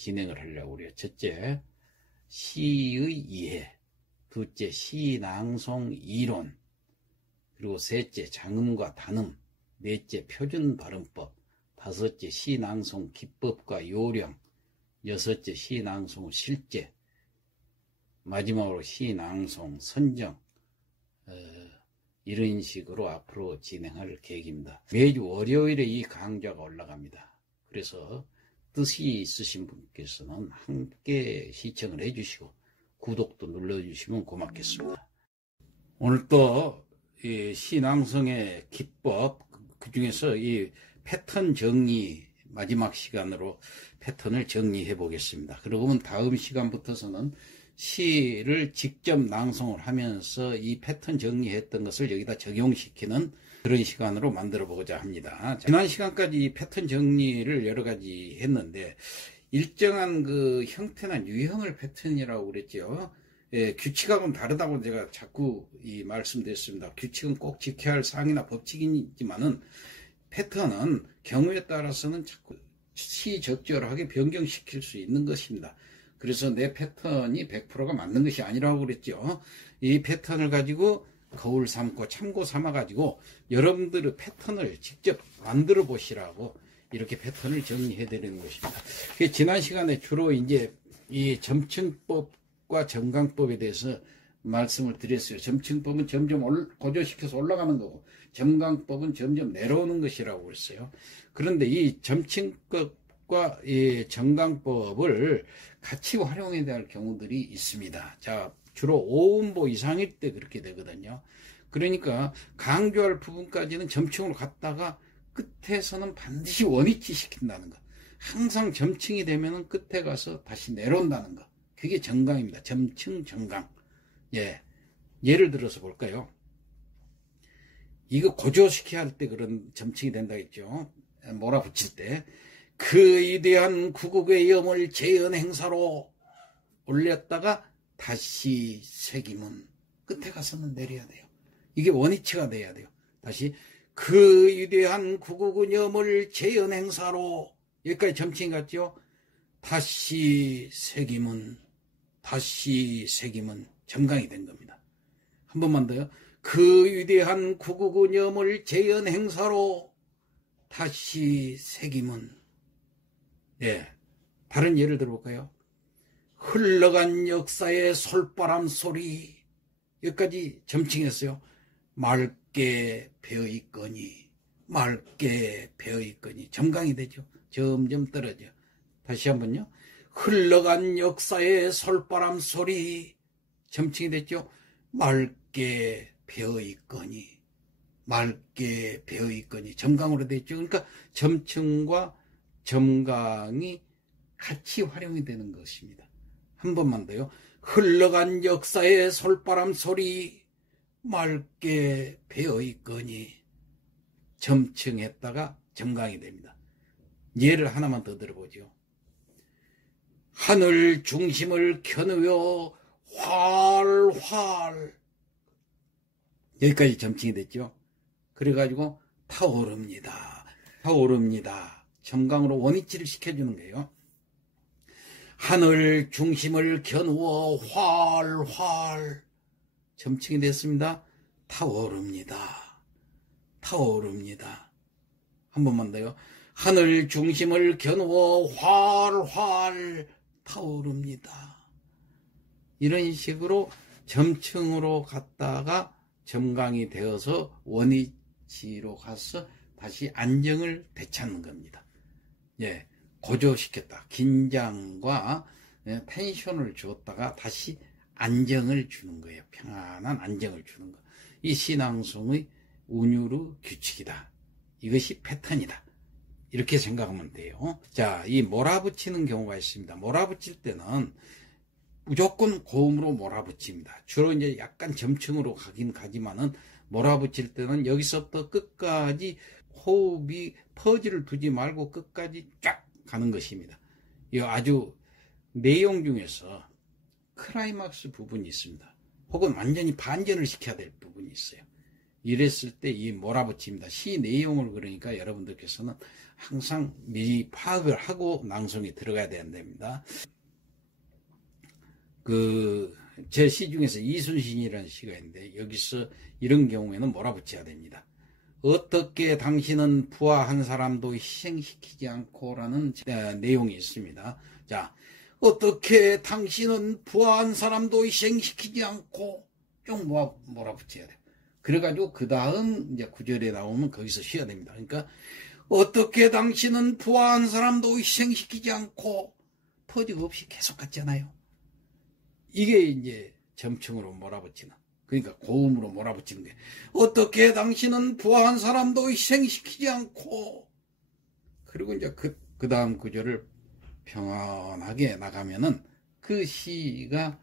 진행을 하려고 그래요. 첫째, 시의 이해. 둘째, 시낭송 이론. 그리고 셋째, 장음과 단음. 넷째, 표준 발음법. 다섯째, 시낭송 기법과 요령. 여섯째, 시낭송 실제. 마지막으로 시낭송 선정. 이런 식으로 앞으로 진행할 계획입니다. 매주 월요일에 이 강좌가 올라갑니다. 그래서 뜻이 있으신 분께서는 함께 시청을 해주시고 구독도 눌러주시면 고맙겠습니다. 오늘 또 이 시낭송의 기법, 그 중에서 이 패턴 정리 마지막 시간으로 패턴을 정리해 보겠습니다. 그러고 다음 시간부터서는 시를 직접 낭송을 하면서 이 패턴 정리했던 것을 여기다 적용시키는 그런 시간으로 만들어 보고자 합니다. 지난 시간까지 이 패턴 정리를 여러 가지 했는데 일정한 그 형태나 유형을 패턴이라고 그랬죠. 예, 규칙하고는 다르다고 제가 자꾸 말씀드렸습니다. 규칙은 꼭 지켜야 할 사항이나 법칙이지만은 패턴은 경우에 따라서는 자꾸 시적절하게 변경시킬 수 있는 것입니다. 그래서 내 패턴이 100%가 맞는 것이 아니라고 그랬죠. 이 패턴을 가지고 거울 삼고 참고 삼아 가지고 여러분들의 패턴을 직접 만들어 보시라고 이렇게 패턴을 정리해 드리는 것입니다. 지난 시간에 주로 이제 이 점층법과 점강법에 대해서 말씀을 드렸어요. 점층법은 점점 고조시켜서 올라가는 거고 점강법은 점점 내려오는 것이라고 그랬어요. 그런데 이 점층법과 이 점강법을 같이 활용해야 될 경우들이 있습니다. 자, 주로 5음보 이상일 때 그렇게 되거든요. 그러니까 강조할 부분까지는 점층으로 갔다가 끝에서는 반드시 원위치 시킨다는 것. 항상 점층이 되면은 끝에 가서 다시 내려온다는 것. 그게 정강입니다. 점층, 정강. 예. 예를 들어서 볼까요? 이거 고조시켜야 할 때 그런 점층이 된다 했죠. 몰아붙일 때. 그 위대한 구국의 염을 재현 행사로 올렸다가 다시 새김은 끝에 가서는 내려야 돼요. 이게 원위치가 돼야 돼요. 다시 그 위대한 구국의 염을 재현 행사로 여기까지 점층이 갔죠. 다시 새김은 점강이 된 겁니다. 한 번만 더요. 그 위대한 구국의 염을 재현 행사로 다시 새김은. 예, 다른 예를 들어볼까요? 흘러간 역사의 솔바람 소리. 여기까지 점칭했어요. 맑게 배어있거니 점강이 되죠. 점점 떨어져. 다시 한번요. 흘러간 역사의 솔바람 소리. 점칭이 됐죠. 맑게 배어있거니 점강으로 됐죠. 그러니까 점층과 점강이 같이 활용이 되는 것입니다. 한 번만 더요. 흘러간 역사의 솔바람 소리 맑게 배어있거니 점층했다가 점강이 됩니다. 예를 하나만 더 들어보죠. 하늘 중심을 겨누어 활활. 여기까지 점칭이 됐죠. 그래가지고 타오릅니다. 점강으로 원위치를 시켜주는 거예요. 하늘 중심을 겨누어 활활. 점칭이 됐습니다. 타오릅니다. 한 번만 더요. 하늘 중심을 겨누어 활활 타오릅니다. 이런 식으로 점층으로 갔다가 점강이 되어서 원위치로 가서 다시 안정을 되찾는 겁니다. 예, 고조시켰다. 긴장과 텐션을 주었다가 다시 안정을 주는 거예요. 평안한 안정을 주는 거. 이 시낭송의 운율의 규칙이다. 이것이 패턴이다. 이렇게 생각하면 돼요. 자, 이 몰아붙이는 경우가 있습니다. 몰아붙일 때는 무조건 고음으로 몰아붙입니다. 주로 이제 약간 점층으로 가긴 가지만은 몰아붙일 때는 여기서부터 끝까지 호흡이 퍼즐을 두지 말고 끝까지 쫙 가는 것입니다. 이 아주 내용 중에서 클라이막스 부분이 있습니다. 혹은 완전히 반전을 시켜야 될 부분이 있어요. 이랬을 때 이 몰아붙입니다. 시 내용을 그러니까 여러분들께서는 항상 미리 파악을 하고 낭송에 들어가야 된답니다. 제 시 중에서 이순신이라는 시가 있는데 여기서 이런 경우에는 몰아붙여야 됩니다. 어떻게 당신은 부하 한 사람도 희생시키지 않고라는 내용이 있습니다. 자, 어떻게 당신은 부하 한 사람도 희생시키지 않고 좀 몰아붙여야 돼요. 그래가지고 그 다음 이제 구절에 나오면 거기서 쉬어야 됩니다. 그러니까 어떻게 당신은 부하 한 사람도 희생시키지 않고 퍼지가 없이 계속 갔잖아요. 이게 이제 점층으로 몰아붙이는, 그러니까 고음으로 몰아붙이는 게 어떻게 당신은 부하 한 사람도 희생시키지 않고, 그리고 이제 그 다음 구절을 평안하게 나가면은 그 시가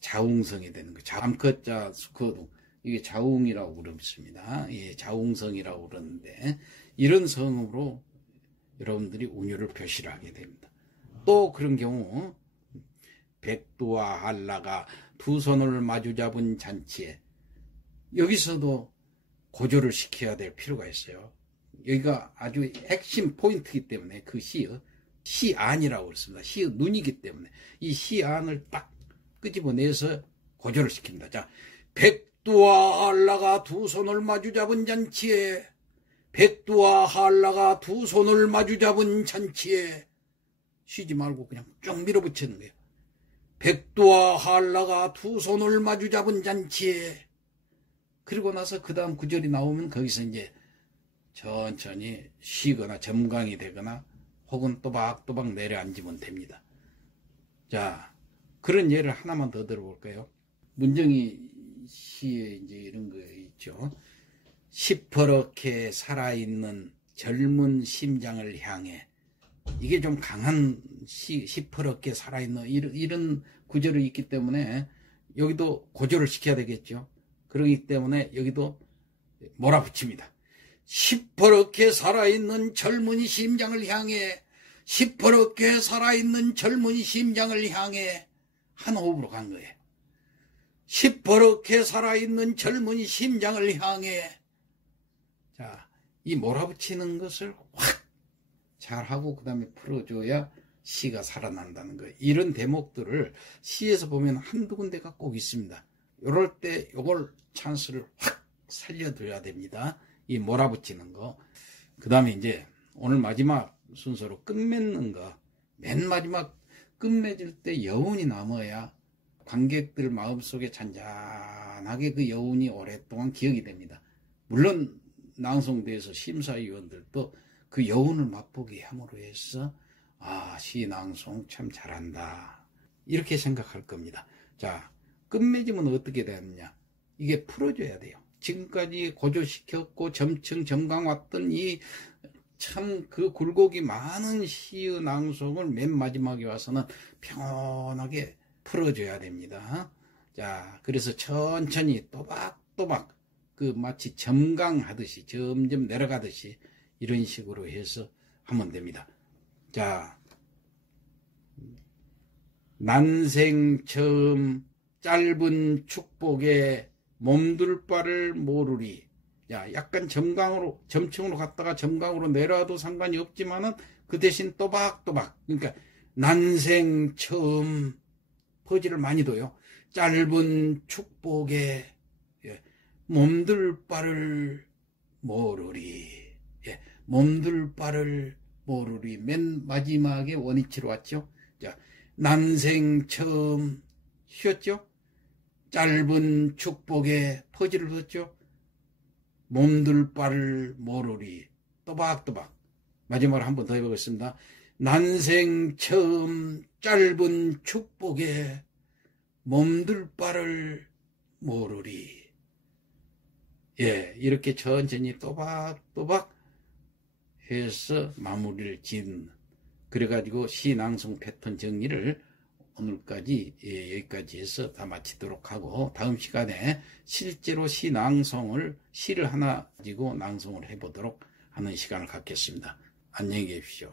자웅성이 되는 거예요. 암컷자 수컷웅, 이게 자웅이라고 그럽니다. 예, 자웅성이라고 그러는데 이런 성으로 여러분들이 운율을 표시를 하게 됩니다. 또 그런 경우 백두와 한라가 두 손을 마주 잡은 잔치에, 여기서도 고조를 시켜야 될 필요가 있어요. 여기가 아주 핵심 포인트이기 때문에 그 시안이라고 그랬습니다. 시의 눈이기 때문에 이 시안을 딱 끄집어내서 고조를 시킵니다. 자, 백두와 한라가 두 손을 마주 잡은 잔치에, 백두와 한라가 두 손을 마주 잡은 잔치에, 쉬지 말고 그냥 쭉 밀어붙이는 거예요. 백두와 한라가 두 손을 마주 잡은 잔치에. 그리고 나서 그 다음 구절이 나오면 거기서 이제 천천히 쉬거나 점강이 되거나 혹은 또박또박 내려앉으면 됩니다. 자, 그런 예를 하나만 더 들어볼까요? 문정이 시에 이제 이런 거 있죠. 시퍼렇게 살아있는 젊은 심장을 향해. 이게 좀 강한 시퍼렇게 살아있는 이런 구절이 있기 때문에 여기도 고조를 시켜야 되겠죠. 그렇기 때문에 여기도 몰아붙입니다. 시퍼렇게 살아있는 젊은 심장을 향해, 시퍼렇게 살아있는 젊은 심장을 향해, 한 호흡으로 간 거예요. 시퍼렇게 살아있는 젊은 심장을 향해. 자, 이 몰아붙이는 것을 확 잘하고 그 다음에 풀어줘야 시가 살아난다는 거예요. 이런 대목들을 시에서 보면 한두 군데가 꼭 있습니다. 이럴 때 이걸 찬스를 확 살려줘야 됩니다. 이 몰아붙이는 거. 그 다음에 이제 오늘 마지막 순서로 끝맺는 거. 맨 마지막 끝맺을 때 여운이 남아야 관객들 마음속에 잔잔하게 그 여운이 오랫동안 기억이 됩니다. 물론 낭송대에서 심사위원들도 그 여운을 맛보게 함으로 해서 시낭송 참 잘한다 이렇게 생각할 겁니다. 자, 끝맺으면 어떻게 되느냐, 이게 풀어줘야 돼요. 지금까지 고조시켰고 점층 점강 왔던 이 참 그 굴곡이 많은 시의 낭송을 맨 마지막에 와서는 편하게 풀어줘야 됩니다. 자, 그래서 천천히 또박또박 그 마치 점강하듯이 점점 내려가듯이 이런 식으로 해서 하면 됩니다. 자, 난생 처음 짧은 축복에 몸둘 바를 모르리. 야, 약간 점층으로 갔다가 점강으로 내려와도 상관이 없지만은 그 대신 또박또박. 그러니까 난생 처음 퍼지를 많이 둬요. 짧은 축복에 몸둘 바를 모르리. 몸둘 바를 모르리. 맨 마지막에 원위치로 왔죠. 자, 난생 처음 쉬었죠. 짧은 축복에 퍼지를 뒀죠. 몸둘 바를 모르리. 또박또박. 마지막으로 한 번 더 해보겠습니다. 난생 처음 짧은 축복에 몸둘 바를 모르리. 예, 이렇게 천천히 또박또박 해서 마무리를 짓는, 그래가지고 시낭송 패턴 정리를 오늘까지 여기까지 해서 다 마치도록 하고, 다음 시간에 실제로 시를 하나 가지고 낭송을 해보도록 하는 시간을 갖겠습니다. 안녕히 계십시오.